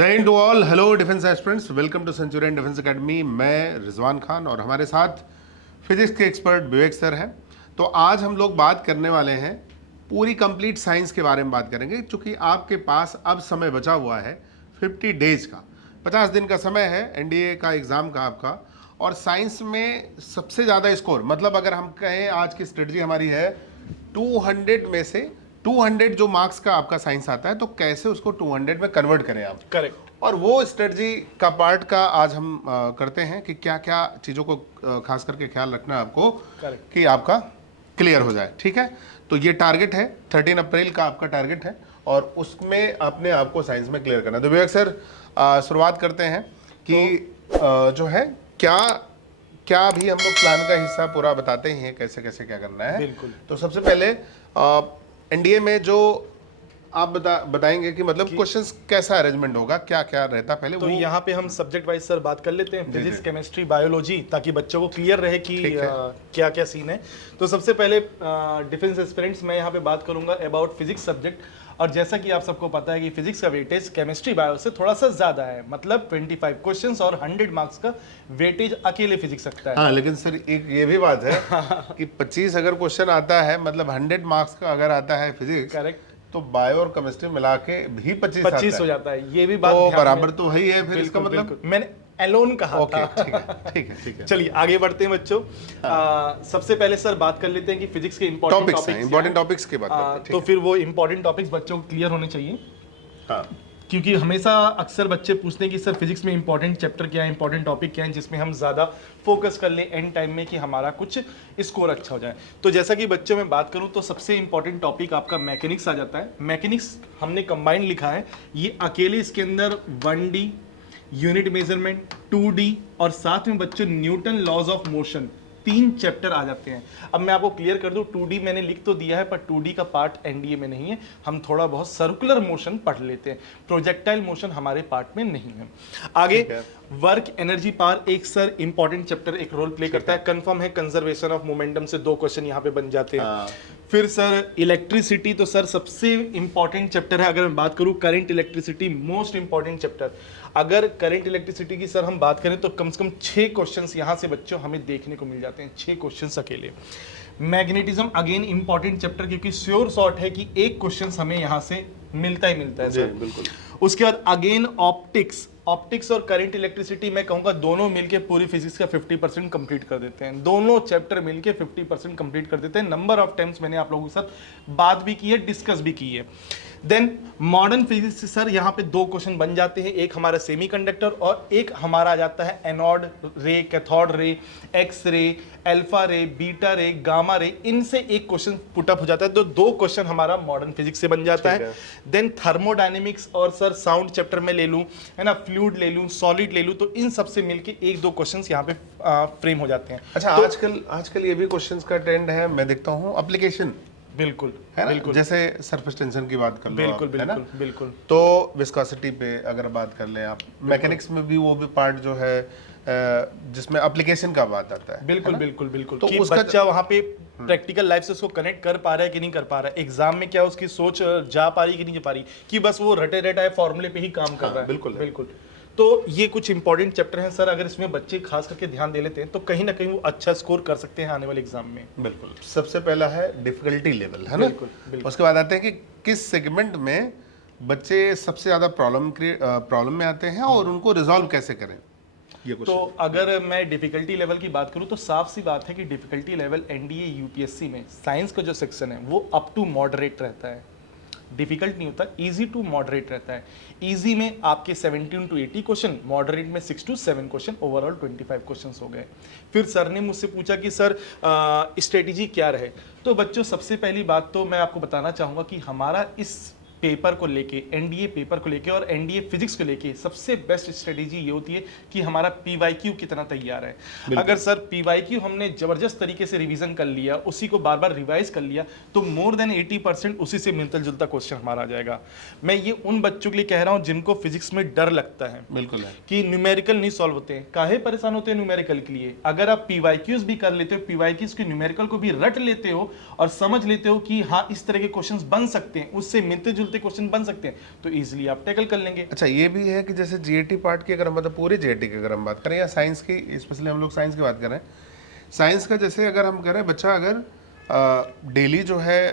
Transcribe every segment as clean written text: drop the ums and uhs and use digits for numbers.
जय Hind to all. Hello defence aspirants, welcome to Centurion Defence Academy. मैं रिजवान खान और हमारे साथ फिजिक्स के एक्सपर्ट विवेक सर हैं। तो आज हम लोग बात करने वाले हैं पूरी कंप्लीट साइंस के बारे में बात करेंगे, क्योंकि आपके पास अब समय बचा हुआ है 50 डेज का, 50 दिन का समय है एनडीए का एग्ज़ाम का आपका। और साइंस में सबसे ज़्यादा स्कोर, मतलब अगर हम कहें आज की स्ट्रेटजी हमारी है 200 में से 200 जो मार्क्स का आपका साइंस आता है, तो कैसे उसको 200 में कन्वर्ट करें आप। करेक्ट। और वो स्ट्रेटजी का पार्ट का आज हम करते हैं कि क्या क्या चीज़ों को खास करके ख्याल रखना है आपको करेक्ट। कि आपका क्लियर हो जाए। ठीक है, तो ये टारगेट है 13 अप्रैल का आपका टारगेट है और उसमें अपने आप को साइंस में क्लियर करना है। तो विवेक सर शुरुआत करते हैं कि जो है क्या क्या भी हम लोग प्लान का हिस्सा पूरा बताते ही हैं कैसे कैसे क्या करना है। बिल्कुल। तो सबसे पहले एनडीए में जो आप बताएंगे कि मतलब क्वेश्चंस कैसा अरेंजमेंट होगा, क्या क्या रहता पहले तो वो। यहाँ पे हम सब्जेक्ट वाइज सर बात कर लेते हैं, फिजिक्स, जी। केमिस्ट्री, बायोलॉजी, ताकि बच्चों को क्लियर रहे कि ठीक है। क्या क्या सीन है। तो सबसे पहले डिफेंस एस्पिरेंट्स मैं यहाँ पे बात करूंगा अबाउट फिजिक्स सब्जेक्ट। और जैसा कि आप सबको पता है कि फिजिक्स का वेटेज केमिस्ट्री बायो से थोड़ा सा ज्यादा है, मतलब 25 क्वेश्चंस और 100 मार्क्स का वेटेज अकेले फिजिक्स सकता है। हाँ, लेकिन सर एक ये भी बात है कि 25 अगर क्वेश्चन आता है, मतलब 100 मार्क्स का अगर आता है फिजिक्स, करेक्ट। तो बायो और केमिस्ट्री मिला के भी 25 25 हो जाता है, ये भी बात तो ध्यान बराबर में- तो वही है फिर इसका बिल्कुल, मतलब। बिल्कुल। मैंने एलोन कहा ओके, था। ठीक है ठीक है ठीक है। चलिए आगे बढ़ते हैं बच्चों। सबसे पहले सर बात कर लेते हैं कि फिजिक्स के इंपॉर्टेंट टॉपिक्स हैं, टॉपिक्स इंपॉर्टेंट टॉपिक्स की बात करते हैं। ठीक तो है। फिर वो इंपॉर्टेंट टॉपिक्स बच्चों को क्लियर होने चाहिए, हाँ, क्योंकि हमेशा अक्सर बच्चे पूछते हैं कि सर फिजिक्स में इंपॉर्टेंट चैप्टर क्या है, इंपॉर्टेंट टॉपिक क्या है, जिसमें हम ज़्यादा फोकस कर लें एंड टाइम में कि हमारा कुछ स्कोर अच्छा हो जाए। तो जैसा कि बच्चों में बात करूं तो सबसे इंपॉर्टेंट टॉपिक आपका मैकेनिक्स आ जाता है। मैकेनिक्स हमने कंबाइंड लिखा है, ये अकेले इसके अंदर 1D यूनिट मेजरमेंट, 2D और साथ में बच्चों Newton laws of motion, 3 chapter आ जाते हैं। अब मैं आपको क्लियर कर दूं, 2D मैंने लिख तो दिया है पर 2D का पार्ट एनडीए में नहीं है। हम थोड़ा बहुत सर्कुलर मोशन पढ़ लेते हैं, प्रोजेक्टाइल मोशन हमारे पार्ट में नहीं है। आगे वर्क एनर्जी पावर एक सर इंपॉर्टेंट चैप्टर एक रोल प्ले करता है। कंफर्म है कंजर्वेशन ऑफ मोमेंटम से 2 क्वेश्चन यहाँ पे बन जाते हैं। फिर सर इलेक्ट्रिसिटी, तो सर सबसे इंपॉर्टेंट चैप्टर है। अगर मैं बात करूं current electricity, most important chapter. अगर करंट इलेक्ट्रिसिटी की सर हम बात करें तो कम से कम 6 क्वेश्चंस यहां से बच्चों हमें देखने को मिल जाते हैं, 6 क्वेश्चंस अकेले। मैग्नेटिज्म अगेन इंपॉर्टेंट चैप्टर, क्योंकि श्योर शॉर्ट है कि एक क्वेश्चन हमें यहां से मिलता ही मिलता है सर। बिल्कुल। उसके बाद अगेन ऑप्टिक्स और करंट इलेक्ट्रिसिटी मैं कहूंगा दोनों मिलके पूरी फिजिक्स का 50% कंप्लीट कर देते हैं। दोनों चैप्टर मिलके 50% कंप्लीट कर देते हैं। नंबर ऑफ टाइम्स मैंने आप लोगों के साथ बात भी की है, डिस्कस भी की है। देन मॉडर्न फिजिक्स से सर यहाँ पे 2 क्वेश्चन बन जाते हैं, एक हमारा सेमीकंडक्टर और एक हमारा आ जाता है एनोड रे, cathode ray, X ray, alpha रे, बीटा रे, गामा रे। इनसे एक क्वेश्चन पुटअप हो जाता है, तो 2 क्वेश्चन हमारा मॉडर्न फिजिक्स से बन जाता है। देन थर्मोडायनेमिक्स और सर साउंड चैप्टर में ले लूं, है ना, फ्लूइड ले लूं, सॉलिड ले लूं, तो इन सब से मिलके 1-2 क्वेश्चंस यहाँ पे फ्रेम हो जाते हैं। अच्छा, तो आजकल ये भी क्वेश्चंस का ट्रेंड है, मैं देखता हूँ एप्लीकेशन, बिल्कुल है ना, बिल्कुल जैसे सरफेस टेंशन की बात कर लो बिल्कुल आप, है ना? बिल्कुल बिल्कुल। तो विस्कोसिटी पे अगर बात कर लें आप, मैकेनिक्स में भी वो भी पार्ट जो है जिसमें एप्लीकेशन का बात आता है। बिल्कुल बिल्कुल बिल्कुल, तो कि उसका बच्चा वहाँ पे प्रैक्टिकल लाइफ से उसको कनेक्ट कर पा रहा है कि नहीं कर पा रहा है, एग्जाम में क्या उसकी सोच जा पा रही कि नहीं जा पा रही, कि बस वो रटे रटाए फॉर्मूले पे ही काम कर रहा है। बिल्कुल बिल्कुल। तो ये कुछ इंपॉर्टेंट चैप्टर हैं सर, अगर इसमें बच्चे खास करके ध्यान दे लेते हैं तो कहीं ना कहीं वो अच्छा स्कोर कर सकते हैं आने वाले एग्जाम में। बिल्कुल। सबसे पहला है डिफिकल्टी लेवल, है ना? बिल्कुल। उसके बाद आते हैं कि किस सेगमेंट में बच्चे सबसे ज्यादा प्रॉब्लम में आते हैं और उनको रिजॉल्व कैसे करें, ये तो अगर मैं डिफिकल्टी लेवल की बात करूं तो साफ सी बात है कि डिफिकल्टी लेवल एनडीए यूपीएससी में साइंस का जो सेक्शन है वो अप टू मॉडरेट रहता है। डिफिकल्ट नहीं होता, इजी टू मॉडरेट रहता है। इजी में आपके 17 to 80 क्वेश्चन, मॉडरेट में 6 to 7 क्वेश्चन, ओवरऑल 25 क्वेश्चंस हो गए। फिर सर ने मुझसे पूछा कि सर स्ट्रेटेजी क्या रहे। तो बच्चों सबसे पहली बात तो मैं आपको बताना चाहूँगा कि हमारा इस पेपर को लेके, एनडीए पेपर को लेके और एनडीए फिजिक्स को लेके सबसे बेस्ट स्ट्रेटेजी ये होती है कि हमारा पीवाईक्यू कितना तैयार है। अगर सर पीवाईक्यू हमने जबरदस्त तरीके से रिवीजन कर लिया, उसी को बार बार रिवाइज कर लिया, तो मोर देन 80% उसी से मिलता जुलता क्वेश्चन हमारा आ जाएगा। मैं ये उन बच्चों के लिए कह रहा हूँ जिनको फिजिक्स में डर लगता है, बिल्कुल है कि न्यूमेरिकल नहीं सॉल्व होते हैं, काहे परेशान होते हैं न्यूमेरिकल के लिए। अगर आप पीवाईक्यूज भी कर लेते हो, पीवाईक्यूज के न्यूमेरिकल को भी रट लेते हो और समझ लेते हो कि हाँ इस तरह के क्वेश्चंस बन सकते हैं, उससे मिलते जुलते जुलते क्वेश्चन बन सकते हैं, तो इजीली आप टैकल कर लेंगे। अच्छा, ये भी है कि जैसे जीएटी पार्ट की अगर हम मतलब पूरे जीएटी की अगर हम बात करें या साइंस की, स्पेशली हम लोग साइंस की बात कर रहे हैं, साइंस का जैसे अगर हम कह रहे हैं बच्चा अगर डेली जो है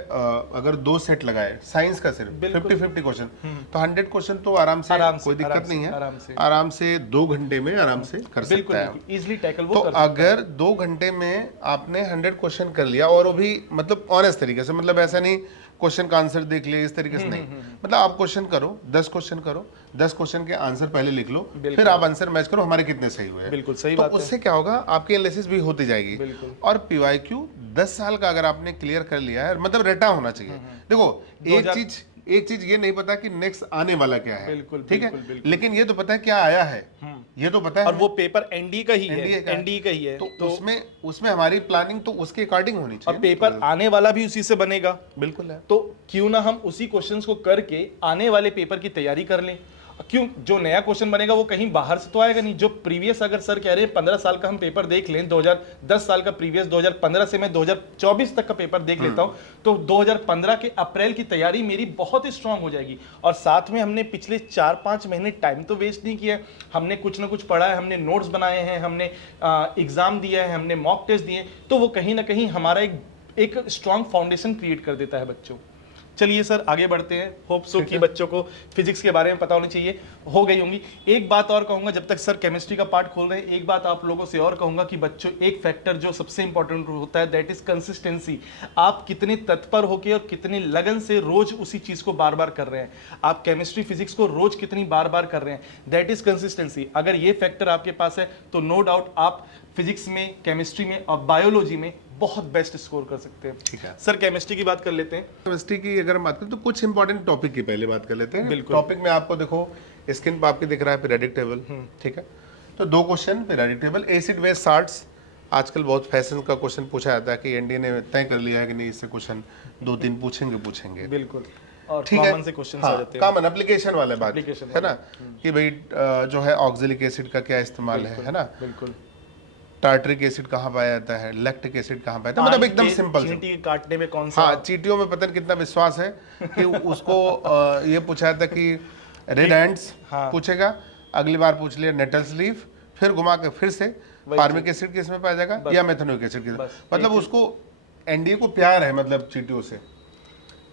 अगर 2 सेट लगाए साइंस का सिर्फ 50-50 क्वेश्चन, तो 100 क्वेश्चन तो आराम से कोई दिक्कत नहीं है, आराम से 2 घंटे में आराम से कर सकता है, इजीली टैकल वो तो कर सकता है। अगर 2 घंटे में आपने 100 क्वेश्चन कर लिया और वो भी मतलब ऑनेस्ट तरीके से, मतलब ऐसा नहीं क्वेश्चन का आंसर देख लिए इस तरीके से नहीं, मतलब आप क्वेश्चन करो, 10 क्वेश्चन करो, 10 क्वेश्चन के आंसर पहले लिख लो, फिर आप आंसर मैच करो हमारे कितने सही हुए। बिल्कुल सही तो बात है। उससे क्या होगा, आपकी एनालिसिस भी होती जाएगी। और पीवाईक्यू 10 साल का अगर आपने क्लियर कर लिया है, मतलब रटा होना चाहिए। देखो एक चीज ये नहीं पता कि नेक्स्ट आने वाला क्या है, ठीक है, लेकिन ये तो पता है क्या आया है, ये तो पता है, और वो पेपर एनडी का ही है, एनडीए का ही है, तो उसमें हमारी प्लानिंग तो उसके अकॉर्डिंग होनी चाहिए, और पेपर आने वाला भी उसी से बनेगा। बिल्कुल है। तो क्यों ना हम उसी क्वेश्चंस को करके आने वाले पेपर की तैयारी कर लें। क्यों, जो नया क्वेश्चन बनेगा वो कहीं बाहर से तो आएगा नहीं। जो प्रीवियस, अगर सर कह रहे हैं 15 साल का हम पेपर देख लें, 2010 साल का प्रीवियस, 2015 से मैं 2024 तक का पेपर देख लेता हूं, तो 2015 के अप्रैल की तैयारी मेरी बहुत ही स्ट्रांग हो जाएगी। और साथ में हमने पिछले 4-5 महीने टाइम तो वेस्ट नहीं किया, हमने कुछ ना कुछ पढ़ा है, हमने नोट्स बनाए हैं, हमने एग्जाम दिया है, हमने मॉक टेस्ट दिए, तो वो कहीं ना कहीं हमारा एक स्ट्रांग फाउंडेशन क्रिएट कर देता है बच्चों। चलिए सर आगे बढ़ते हैं। होप सो कि बच्चों को फिजिक्स के बारे में पता होनी चाहिए, हो गई होंगी। एक बात और कहूंगा, जब तक सर केमिस्ट्री का पार्ट खोल रहे हैं, एक बात आप लोगों से और कहूंगा कि बच्चों, एक फैक्टर जो सबसे इंपॉर्टेंट होता है, दैट इज कंसिस्टेंसी। आप कितने तत्पर होकर और कितने लगन से रोज उसी चीज को बार बार कर रहे हैं, आप केमिस्ट्री फिजिक्स को रोज कितनी बार बार कर रहे हैं, दैट इज कंसिस्टेंसी। अगर ये फैक्टर आपके पास है तो नो डाउट आप फिजिक्स में, केमिस्ट्री में और बायोलॉजी में बहुत बेस्ट स्कोर कर सकते हैं। ठीक है सर, केमिस्ट्री की बात कर लेते हैं। केमिस्ट्री की अगर हम बात करें तो कुछ इंपॉर्टेंट टॉपिक की पहले बात कर लेते हैं। बिल्कुल। टॉपिक में आपको देखो स्किन पर आपकी दिख रहा है पीरियोडिक टेबल, ठीक है, तो 2 question periodic table, acid base salts. आजकल बहुत फैशन का क्वेश्चन पूछा जाता है कि एनडीए ने तय कर लिया है कि नहीं, इससे क्वेश्चन 2-3 पूछेंगे। बिल्कुल, और ठीक है, कॉमन से क्वेश्चन आ जाते हैं, कॉमन एप्लीकेशन वाले बात Application है ना, कि भाई जो है ऑक्जेलिक एसिड का क्या इस्तेमाल है ना, बिल्कुल। टार्टरिक एसिड कहाँ पाया जाता है, लैक्टिक एसिड कहाँ पाया जाता है, मतलब एकदम सिंपल। चींटी काटने में कौन सा, हाँ, चींटियों में पता नहीं कितना विश्वास है कि उसको ये पूछा था कि रेड एंड्स पूछेगा, अगली बार पूछ लिया नेटल्स लीफ, फिर घुमा के फिर से फार्मिक एसिड किस में पाया जाएगा या मेथनोइक एसिड किस में, मतलब उसको एनडीए को प्यार है मतलब चींटियों से।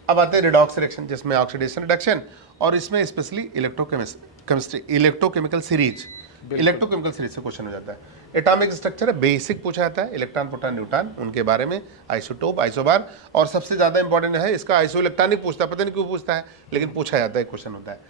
अब आते हैं रिडॉक्स रिएक्शन, जिसमें ऑक्सीडेशन रिडक्शन, और इसमें specially electrochemical series, electrochemical series से क्वेश्चन हो जाता है। एटॉमिक स्ट्रक्चर है, बेसिक पूछा जाता है, इलेक्ट्रॉन, प्रोटॉन, न्यूट्रॉन, उनके बारे में, आइसोटोप, आइसोबार, और सबसे ज्यादा इंपॉर्टेंट है इसका आइसो इलेक्ट्रॉनिक पूछता है, पता नहीं क्यों पूछता है, लेकिन पूछा जाता है, क्वेश्चन होता है।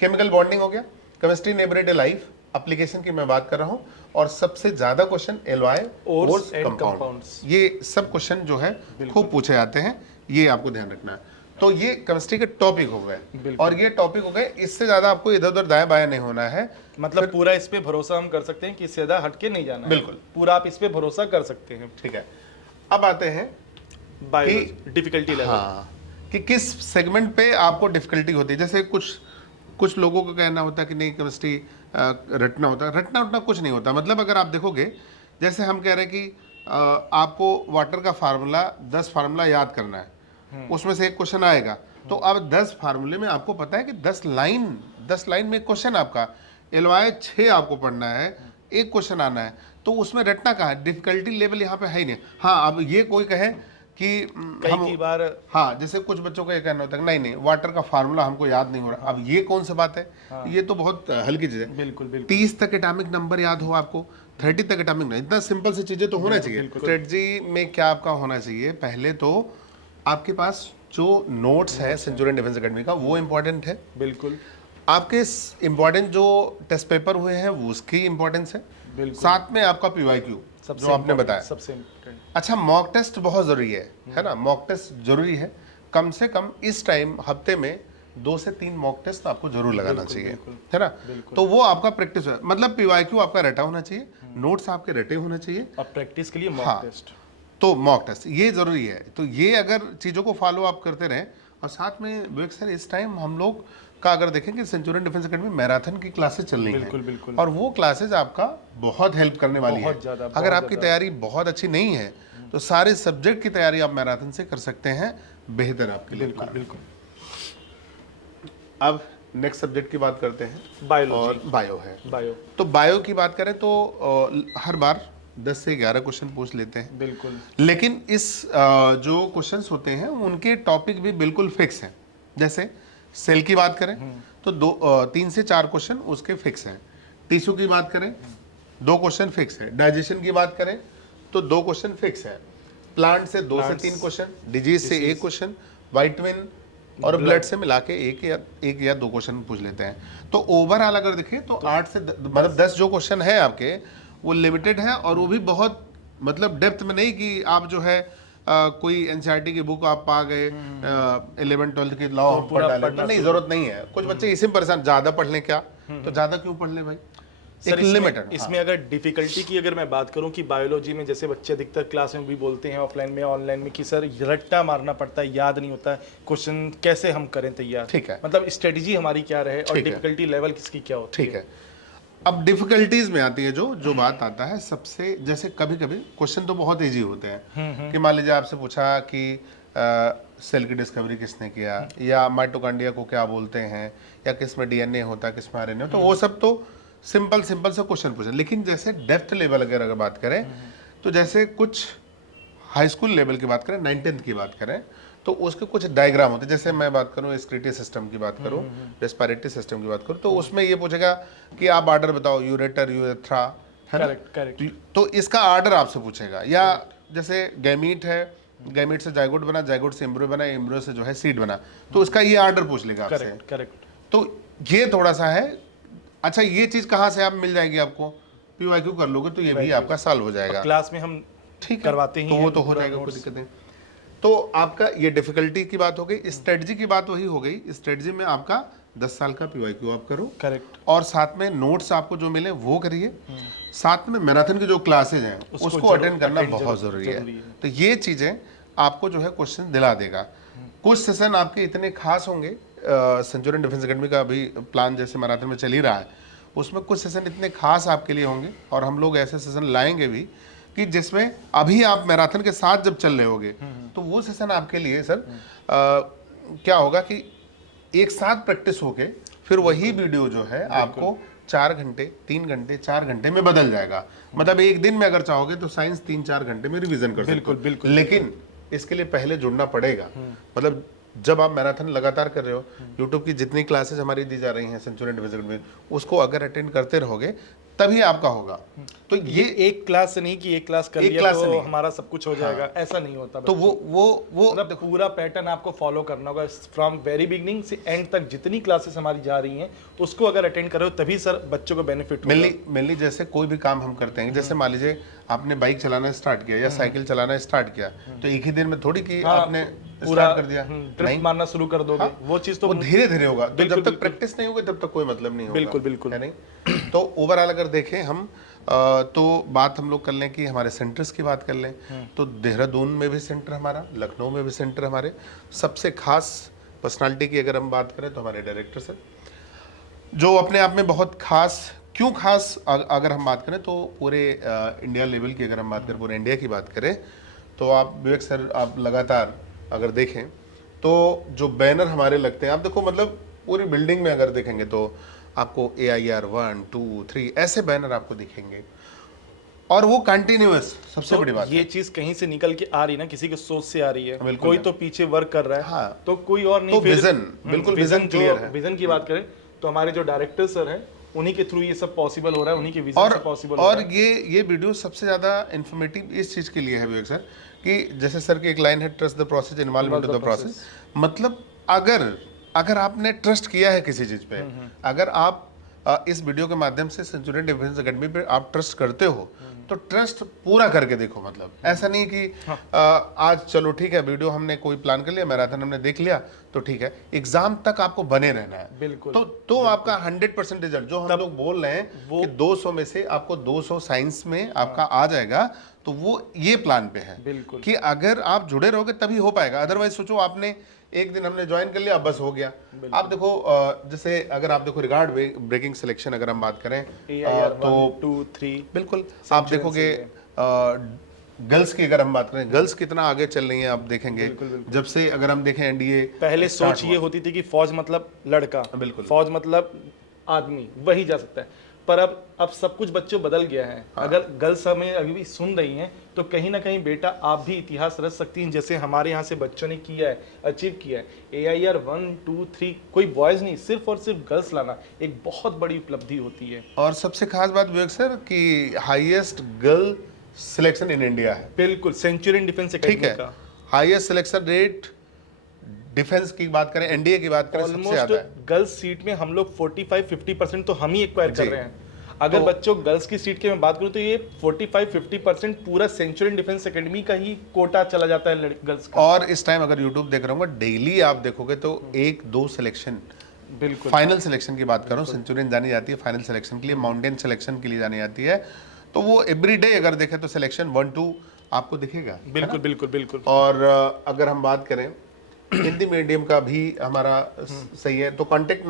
केमिकल बॉन्डिंग हो गया, chemistry in everyday life, application की मैं बात कर रहा हूँ, और सबसे ज्यादा क्वेश्चन एलवाई और कंपाउंड्स, ये सब क्वेश्चन जो है खूब पूछे जाते हैं, ये आपको ध्यान रखना है। तो ये केमिस्ट्री के टॉपिक हो गए, और ये टॉपिक हो गए, इससे ज्यादा आपको इधर उधर दाएं बाएं नहीं होना है, मतलब पूरा इस पे भरोसा हम कर सकते हैं कि इससे ज्यादा हटके नहीं जाना है, बिल्कुल पूरा आप इस पे भरोसा कर सकते हैं। ठीक है, अब आते हैं बायोलॉजी डिफिकल्टी लेवल, हाँ, कि किस सेगमेंट पे आपको डिफिकल्टी होती है। जैसे कुछ लोगों का कहना होता है कि नहीं केमिस्ट्री रटना होता है, रटना उतना कुछ नहीं होता। मतलब अगर आप देखोगे, जैसे हम कह रहे हैं कि आपको वाटर का फार्मूला 10 फार्मूला याद करना है, उसमें से एक क्वेश्चन आएगा, तो अब 10 फार्मूले में आपको पता है कि 10 लाइन में क्वेश्चन आपका, एलवाई 6 आपको पढ़ना है, एक क्वेश्चन आना है, तो उसमें रटना कहाँ है, डिफिकल्टी लेवल यहाँ पे है ही नहीं। हाँ, अब ये कोई कहे कि कई बार, हाँ, जैसे कुछ बच्चों का ये कहना होता है नहीं वाटर का फार्मूला हमको याद नहीं हो रहा, अब ये कौन सी बात है, ये तो बहुत हल्की चीज है। बिल्कुल 30 तक एटॉमिक नंबर याद हो आपको, 30 तक एटॉमिक नंबर, इतना सिंपल सी चीजें तो होना चाहिए। स्ट्रेटजी में क्या आपका होना चाहिए, पहले तो आपके पास जो नोट्स है सेंचुरियन डिफेंस एकेडमी का, वो इंपॉर्टेंट है, बिल्कुल। आपके इंपॉर्टेंट जो टेस्ट पेपर हुए हैं वो उसकी इंपॉर्टेंस है, साथ में आपका पीवाईक्यू जो आपने बताया सबसे इम्पोर्टेंट। अच्छा, मॉक टेस्ट बहुत जरूरी है ना, मॉक टेस्ट जरूरी है, कम से कम इस टाइम हफ्ते में 2 से 3 मॉक टेस्ट आपको जरूर लगाना चाहिए, है ना, तो वो आपका प्रैक्टिस है, मतलब पीवाईक्यू आपका रटा होना चाहिए, नोट्स आपके रटे होने चाहिए, और प्रैक्टिस के लिए मॉक टेस्ट, तो मॉक टेस्ट ये जरूरी है। तो ये अगर चीज़ों को फॉलो अप करते रहें, और साथ में विवेक सर इस टाइम हम लोग का अगर देखें कि सेंचुरियन डिफेंस एकेडमी मैराथन की क्लासेस चल रही हैं, बिल्कुल, और वो क्लासेस आपका बहुत हेल्प करने वाली है। अगर आपकी तैयारी बहुत अच्छी नहीं है तो सारे सब्जेक्ट की तैयारी आप मैराथन से कर सकते हैं, बेहतर आपके लिए। बिल्कुल। अब नेक्स्ट सब्जेक्ट की बात करते हैं बायोलॉजी और बायो है। बायो तो बायो की बात करें तो हर बार 10 से 11 क्वेश्चन पूछ लेते हैं, बिल्कुल लेकिन इस जो क्वेश्चंस होते हैं उनके टॉपिक भी बिल्कुल फिक्स हैं। जैसे सेल की बात करें तो 3 से 4 क्वेश्चन उसके फिक्स हैं। टिश्यू की बात करें 2 क्वेश्चन फिक्स है। डाइजेशन की बात करें तो 2 क्वेश्चन फिक्स है। प्लांट से 2 से 3 क्वेश्चन, डिजीज से 1 क्वेश्चन, वाइटमिन और ब्लड से मिला के एक या 2 क्वेश्चन पूछ लेते हैं। तो ओवरऑल अगर देखें तो 8 से मतलब 10 जो क्वेश्चन है आपके वो लिमिटेड है, और वो भी बहुत मतलब डेप्थ में नहीं कि आप जो है कोई एनसीईआरटी की बुक आप पा गए 11-12 की लॉ हम पढ़ डाले, तो नहीं, जरूरत नहीं है। कुछ बच्चे इसी में परेशान, ज्यादा पढ़ लें क्या, तो ज्यादा क्यों पढ़ लें भाई, सर, एक लिमिटेड। इसमें अगर डिफिकल्टी की अगर मैं बात करूं कि बायोलॉजी में जैसे बच्चे अधिकतर क्लास में भी बोलते हैं ऑफलाइन में ऑनलाइन में कि सर रट्टा मारना पड़ता है, याद नहीं होता है क्वेश्चन, कैसे हम करें तैयार। ठीक है, मतलब स्ट्रेटजी हमारी क्या रहे और ठीक है। डिफिकल्टी लेवल किसकी क्या होती है। ठीक है, अब डिफिकल्टीज में आती है जो बात आता है सबसे, जैसे कभी कभी क्वेश्चन तो बहुत इजी होते हैं कि मान लीजिए आपसे पूछा कि सेल की डिस्कवरी किसने किया, या माइटोकॉन्ड्रिया को क्या बोलते हैं, या किस में डीएनए होता है, किस में आरएनए होता है, तो वो सब तो सिंपल सिंपल से क्वेश्चन पूछे। लेकिन जैसे डेप्थ लेवल अगर बात करें तो जैसे कुछ हाई स्कूल लेवल की बात करें, 9th की बात करें, तो उसके कुछ डायग्राम होते हैं। जैसे मैं बात करूं एक्सक्रीटरी सिस्टम की बात करूं, रेस्पिरेटरी सिस्टम की बात करूं, तो उसमें ये पूछेगा कि आप ऑर्डर बताओ, यूरेटर, यूरेथ्रा, है ना? Correct correct. तो इसका ऑर्डर आपसे पूछेगा। या जैसे गैमीट है, गैमीट से जाइगोट बना, जाइगोट से एम्ब्रियो बना, एम्ब्रियो से जो है सीड बना, तो उसका ये ऑर्डर पूछ लेगा आपसे। Correct correct. तो ये थोड़ा सा है। अच्छा, ये चीज कहाँ से आप मिल जाएगी आपको, पीवाईक्यू कर लोगे तो ये भी आपका सॉल्व हो जाएगा। क्लास में हम ठीक है, करवाते ही तो वो हैं तो हो पूरा जाएगा, कोई notes। दिक्कत नहीं। तो आपका ये डिफिकल्टी की बात हो गई। स्ट्रेटजी की बात वही हो गई। स्ट्रेटजी में आपका 10 साल का पीवाईक्यू आप करो, करेक्ट, और साथ में नोट्स आपको जो मिले वो करिए। साथ में मैराथन की जो क्लासेज हैं उसको अटेंड करना बहुत जरूरी है। तो ये चीजें आपको जो है क्वेश्चन दिला देगा। कुछ सेशन आपके इतने खास होंगे, सेंचुरियन डिफेंस एकेडमी का अभी प्लान जैसे मैराथन में चल ही रहा है, उसमें कुछ सेशन इतने खास आपके लिए होंगे, और हम लोग ऐसे सेशन लाएंगे भी कि जिसमें अभी आप मैराथन के साथ जब चल रहे होगे तो वो सेशन आपके लिए सर क्या होगा कि एक साथ प्रैक्टिस होके फिर वही वीडियो जो है आपको 4 घंटे, 3 घंटे, 4 घंटे में बदल जाएगा। मतलब एक दिन में अगर चाहोगे तो साइंस 3-4 घंटे में रिवीजन कर सकते हो। बिल्कुल बिल्कुल। लेकिन इसके लिए पहले जुड़ना पड़ेगा। मतलब जब आप मैराथन लगातार कर रहे हो, यूट्यूब की जितनी क्लासेस हमारी दी जा रही हैं सेंचुरियन डिफेंस एकेडमी में, उसको अगर अटेंड करते रहोगे तभी आपका होगा। तो ये एक क्लास से नहीं कि एक क्लास कर एक लिया क्लास से तो नहीं। हमारा सब कुछ हो जाएगा, ऐसा नहीं होता। तो वो मतलब पूरा पैटर्न आपको फॉलो करना होगा फ्रॉम वेरी बिगनिंग से एंड तक। जितनी क्लासेस हमारी जा रही हैं उसको अगर अटेंड करो तभी सर बच्चों को बेनिफिट होगा। मेनली जैसे कोई भी काम हम करते हैं, जैसे मान लीजिए आपने बाइक चलाना स्टार्ट किया या साइकिल चलाना स्टार्ट किया, तो एक ही दिन में थोड़ी कि आपने पूरा स्टार्ट कर दिया, ट्रिप मारना शुरू कर दोगे। वो चीज तो वो धीरे धीरे होगा। तो बिल्कुल, जब तक प्रैक्टिस नहीं होगी तब तक कोई मतलब नहीं होगा। बिल्कुल बिल्कुल है नहीं। तो ओवरऑल अगर देखें हम तो बात हम लोग कर लें कि हमारे सेंटर्स की बात कर लें, तो देहरादून में भी सेंटर हमारा, लखनऊ में भी सेंटर हमारे। सबसे खास पर्सनालिटी की अगर हम बात करें तो हमारे डायरेक्टर सर, जो अपने आप में बहुत खास। क्यों खास अगर हम बात करें तो पूरे इंडिया लेवल की अगर हम बात करें, पूरे इंडिया की बात करें, तो आप विवेक सर आप लगातार अगर देखें तो जो बैनर हमारे लगते हैं, आप देखो मतलब पूरी बिल्डिंग में अगर देखेंगे तो आपको AIR 1, 2, 3 ऐसे बैनर आपको दिखेंगे, और वो कंटिन्यूअस। सबसे बड़ी बात ये चीज कहीं से निकल के आ रही ना, किसी के सोच से आ रही है। बिल्कुल कोई है। तो पीछे वर्क कर रहा है, हाँ। तो कोई और नहीं। तो विजन, बिल्कुल विजन क्लियर है। विजन की बात करें तो हमारे जो डायरेक्टर सर हैं उन्हीं के थ्रू ये सब पॉसिबल हो रहा है, उन्हीं के विजन से पॉसिबल हो रहा है। और ये वीडियो सबसे ज्यादा इन्फॉर्मेटिव इस चीज के लिए है विवेक सर, कि जैसे सर की एक लाइन है, trust the process, involve into the process. मतलब अगर आपने ट्रस्ट किया है किसी चीज पे, अगर आप इस वीडियो के माध्यम से सेंचुरियन डिफेंस एकेडमी पे आप ट्रस्ट करते हो, तो ट्रस्ट पूरा करके देखो। मतलब ऐसा नहीं कि आज चलो ठीक है वीडियो हमने कोई प्लान कर लिया, मैराथन हमने देख लिया तो ठीक है, एग्जाम तक आपको बने रहना है। बिल्कुल। तो आपका 100% रिजल्ट जो हम लोग बोल रहे हैं कि 200 में से आपको 200 साइंस में आपका आ जाएगा, तो वो ये प्लान पे है। बिल्कुल। कि अगर आप जुड़े रहोगे तभी हो पाएगा। अदरवाइज सोचो आपने एक दिन हमने ज्वाइन कर लिया बस हो गया। आप देखो जैसे अगर आप देखो रिगार्ड ब्रेकिंग सिलेक्शन अगर हम बात करें AIR तो 1, 2, 3 बिल्कुल आप देखोगे गर्ल्स की अगर हम बात करें, गर्ल्स कितना आगे चल रही हैं आप देखेंगे। जब से अगर हम देखें एनडीए, पहले सोच ये होती थी कि फौज मतलब लड़का, बिल्कुल। फौज मतलब आदमी, वही जा सकता है। पर अब सब कुछ बच्चों बदल गया है। अगर गर्ल्स हमें अभी भी सुन रही हैं तो कहीं ना कहीं बेटा आप भी इतिहास रच सकती हैं, जैसे हमारे यहाँ से बच्चों ने किया है, अचीव किया है। AIR 1, 2, 3 कोई बॉयज नहीं, सिर्फ और सिर्फ गर्ल्स लाना एक बहुत बड़ी उपलब्धि होती है। और सबसे खास बात विवेक सर कि highest girl selection in India है। बिल्कुल, सेंचुरियन डिफेंस ठीक एकेडमी है, का हाईएस्ट सिलेक्शन रेट डिफेंस की बात करें, एनडीए की बात करें, सबसे ज्यादा है। ऑलमोस्ट गर्ल्स सीट में हम लोग 45-50% तो हम ही एक्वायर कर जी। रहे हैं। अगर तो- बच्चों गर्ल्स की सीट की मैं बात करूं तो ये 45-50% पूरा सेंचुरियन डिफेंस एकेडमी का ही कोटा चला जाता है गर्ल्स का। और इस टाइम अगर यूट्यूब देख रहा हूँ डेली आप देखोगे तो 1-2 सिलेक्शन, बिल्कुल फाइनल सिलेक्शन की बात करूँ, सेंचुरियन जानी जाती है फाइनल सिलेक्शन के लिए, माउंटेन सिलेक्शन के लिए जानी जाती है। तो वो एवरीडे अगर देखें तो सिलेक्शन 1-2 आपको दिखेगा। बिल्कुल बिल्कुल बिल्कुल। और अगर हम बात करें हिंदी मीडियम का भी हमारा सही है, तो कांटेक्ट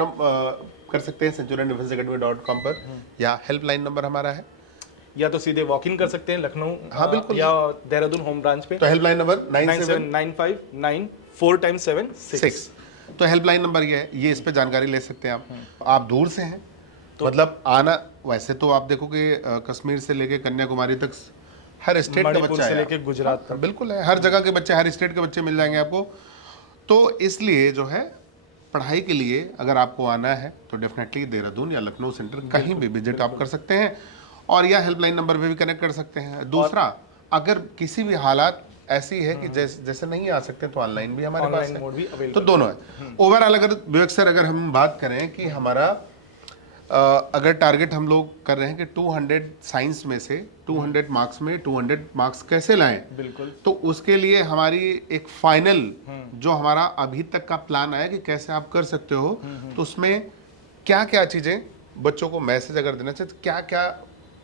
कर सकते हैं centuriondefenseacademy.com पर, या हेल्पलाइन नंबर हमारा है, या तो सीधे वॉक इन कर सकते हैं लखनऊ, हाँ, बिल्कुल। या देहरादून होम ब्रांच पे। तो हेल्पलाइन नंबर 979594 तो हेल्पलाइन नंबर ये है, ये इस पे जानकारी ले सकते हैं आप दूर से हैं तो मतलब आना, वैसे तो आप देखोगे कश्मीर से लेके कन्याकुमारी तक हर स्टेट का मणिपुर बच्चा से है, लेके गुजरात तक। बिल्कुल है, हर जगह के बच्चे, हर स्टेट के बच्चे मिल जाएंगे आपको। तो इसलिए जो है पढ़ाई के लिए अगर आपको आना है तो डेफिनेटली देहरादून या लखनऊ सेंटर कहीं भी विजिट आप कर सकते हैं, और या हेल्पलाइन नंबर पे भी कनेक्ट कर सकते हैं। दूसरा, अगर किसी भी हालात ऐसी है कि जैसे नहीं आ सकते तो ऑनलाइन भी हमारे पास ऑनलाइन मोड भी है, अवेलेबल तो दोनों है। ओवरऑल अगर विवेक सर अगर हम बात करें कि हमारा अगर टारगेट हम लोग कर रहे हैं कि 200 साइंस में से 200 मार्क्स में 200 मार्क्स कैसे लाएं, बिल्कुल, तो उसके लिए हमारी एक फाइनल जो हमारा अभी तक का प्लान आया कि कैसे आप कर सकते हो, तो उसमें क्या क्या चीजें बच्चों को मैसेज अगर देना चाहिए तो क्या क्या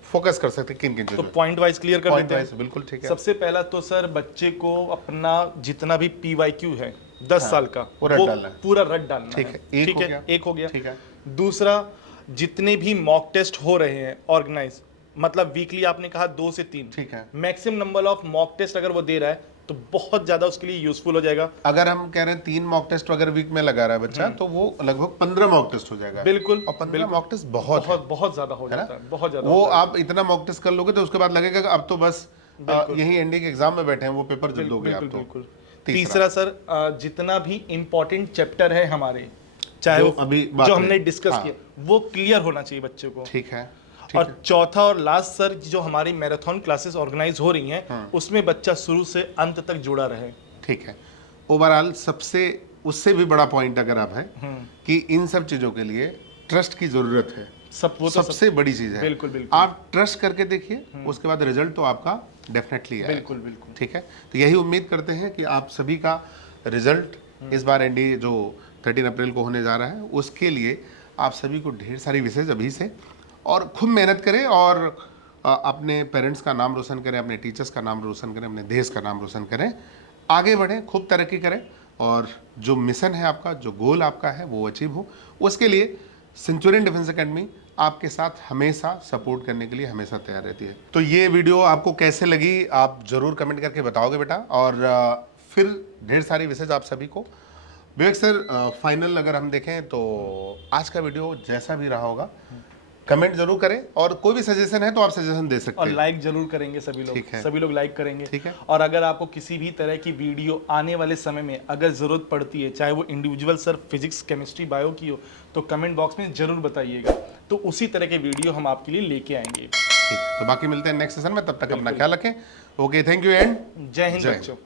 फोकस कर सकते हैं, किन किन तो चीजों पॉइंट वाइज क्लियर कर देते हैं। बिल्कुल ठीक है। सबसे पहला तो सर बच्चे को अपना जितना भी PYQ है 10 साल का वो रट डालना है। पूरा रट डालना ठीक है, एक हो गया। एक हो गया। ठीक है। दूसरा, जितने भी मॉक टेस्ट हो रहे हैं ऑर्गेनाइज, मतलब वीकली आपने कहा 2 से 3, ठीक है। Maximum number of mock test अगर वो दे रहा है तो बहुत ज्यादा उसके लिए यूजफुल हो जाएगा। अगर हम कह रहे हैं 3 मॉक टेस्ट अगर वीक में लगा रहा है बच्चा, तो वो लगभग 15 मॉक टेस्ट हो जाएगा। बिल्कुल, और 15 मॉक टेस्ट बहुत है। बहुत ज्यादा हो जाता है, बहुत ज्यादा वो होता है। आप इतना मॉक टेस्ट कर लोगे तो उसके बाद लगेगा कि अब तो बस यही एनडी के एग्जाम में बैठे हैं, वो पेपर जल्द दोगे आप तो। बिल्कुल। तीसरा सर, जितना भी इंपॉर्टेंट चैप्टर है हमारे, चाहे जो वो अभी बात जो करें, हमने डिस्कस हाँ। किया, वो क्लियर होना चाहिए बच्चों को। ठीक है। और चौथा और लास्ट सर, जो हमारी मैराथन क्लासेस ऑर्गेनाइज हो रही हैं, उसमें बच्चा शुरू से अंत तक जुड़ा रहे। ठीक है। ओवरऑल सबसे उससे भी बड़ा पॉइंट अगर आप है कि इन सब चीजों के लिए ट्रस्ट की जरूरत है, वो तो सबसे बड़ी चीज है। बिल्कुल बिल्कुल आप ट्रस्ट करके देखिए, उसके बाद रिजल्ट तो आपका डेफिनेटली है। बिल्कुल बिल्कुल। ठीक है, तो यही उम्मीद करते हैं कि आप सभी का रिजल्ट इस बार एनडी जो 13 अप्रैल को होने जा रहा है उसके लिए आप सभी को ढेर सारी विशेष अभी से, और खूब मेहनत करें और अपने पेरेंट्स का नाम रोशन करें, अपने टीचर्स का नाम रोशन करें, अपने देश का नाम रोशन करें, आगे बढ़ें, खूब तरक्की करें, और जो मिशन है आपका, जो गोल आपका है वो अचीव हो। उसके लिए सेंचुरियन डिफेंस एकेडमी आपके साथ हमेशा सपोर्ट करने के लिए हमेशा तैयार रहती है। तो ये वीडियो आपको कैसे लगी आप ज़रूर कमेंट करके बताओगे बेटा, और फिर ढेर सारी विशेष आप सभी को। विवेक सर, फाइनल अगर हम देखें तो आज का वीडियो जैसा भी रहा होगा कमेंट जरूर करें, और कोई भी सजेशन है तो आप सजेशन दे सकते और हैं। लाइक जरूर करेंगे सभी लोग, ठीक है। सभी लोग लाइक करेंगे। ठीक है। और अगर आपको किसी भी तरह की वीडियो आने वाले समय में अगर जरूरत पड़ती है, चाहे वो individual sir physics, chemistry, bio की हो, तो कमेंट बॉक्स में जरूर बताइएगा, तो उसी तरह के वीडियो हम आपके लिए लेके आएंगे। ठीक, तो बाकी मिलते हैं नेक्स्ट सेशन में, तब तक अपना ख्याल रखें। ओके, थैंक यू एंड जय हिंद बच्चों।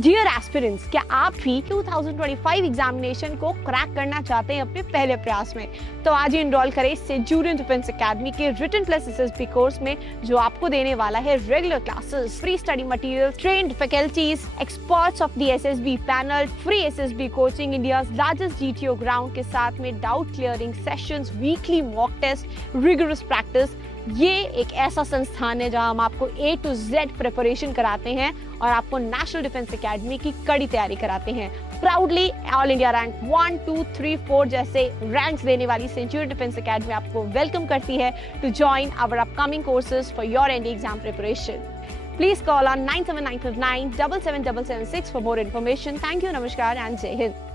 डियर एस्पिरेंट्स, क्या आप भी 2025 एग्जामिनेशन को क्रैक करना चाहते हैं अपने पहले प्रयास में? तो आज ही एनरोल करें सेंचुरियन डिफेंस एकेडमी के रिटन प्लस एसएसबी कोर्स में, जो आपको देने वाला है regular classes, free study material, trained faculties, experts of the SSB panel, free SSB coaching, India largest GTO ground के साथ में doubt clearing sessions, weekly mock test, rigorous practice, ये एक ऐसा संस्थान है जहां हम आपको A to Z प्रिपरेशन कराते हैं और आपको नेशनल डिफेंस एकेडमी की कड़ी तैयारी कराते हैं। प्राउडली ऑल इंडिया रैंक 1, 2, 3, 4 जैसे रैंक्स देने वाली सेंचुरियन डिफेंस एकेडमी आपको वेलकम करती है to join our upcoming courses for your ND exam preparation. Please call on 97959 77776 for more information. Thank you, Namaskar, and Jai Hind.